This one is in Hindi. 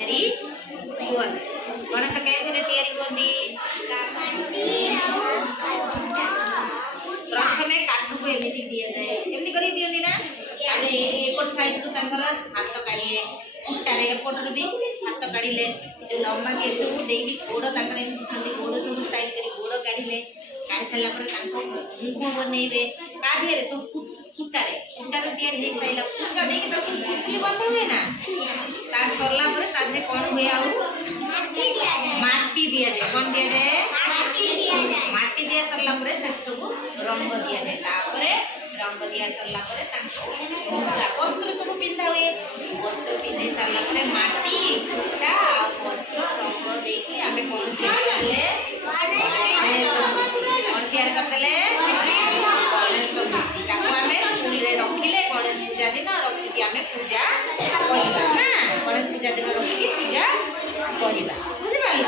गणेश कैसे प्रथमे काठ को एमती दि जाए एमती कर दिखती ना एपट साइड हाथ काढ़े उठारे एपट भी हाथ काढ़े जो लंबा के सब देखिए गोड़ गोड़ सब स्टाइल कर गोड़ काढ़े काढ़ी सारापर मुह बनइबे ताधे सब कुटारे कुटार या सारा कुटा देखिए बंद हुए ना सरला ताधे कौन हुए आटी दि जाए कौन दि जाए माटी दिया सरला सब रंग दि जाए रंग दिया सरला वस्त्र सब पिंधा हुए वस्त्र पिंधे सारापर माटी पूजा वस्त्र रंग देखिए आम कौन करते गणेश मूर्ति आम स्कूल रखिले गणेश पूजा दिन रखिकी आम पूजा करवा ना गणेश पूजा दिन रखिकी पूजा करवा बुझिपार।